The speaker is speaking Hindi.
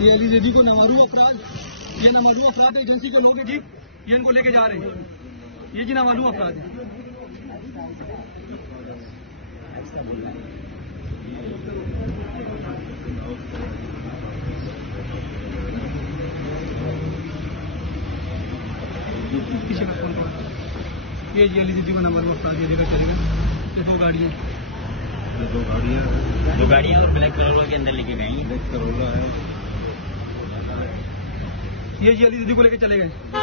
ये एलईडी को नमारू अपराध, ये नमारू अपराध एजेंसी के लोग हैं जी, ये इनको लेके जा रहे हैं। ये जी नमारू अपराध है। पीछे का फोन करो। ये जी एलईडी को नमारू अपराध, ये लेकर चलेगा। ये दो गाड़ियाँ और ब्लैक करोला के अंदर लेके गई। ब्लैक करोला है। ये जी एलईडी को लेके चले गए।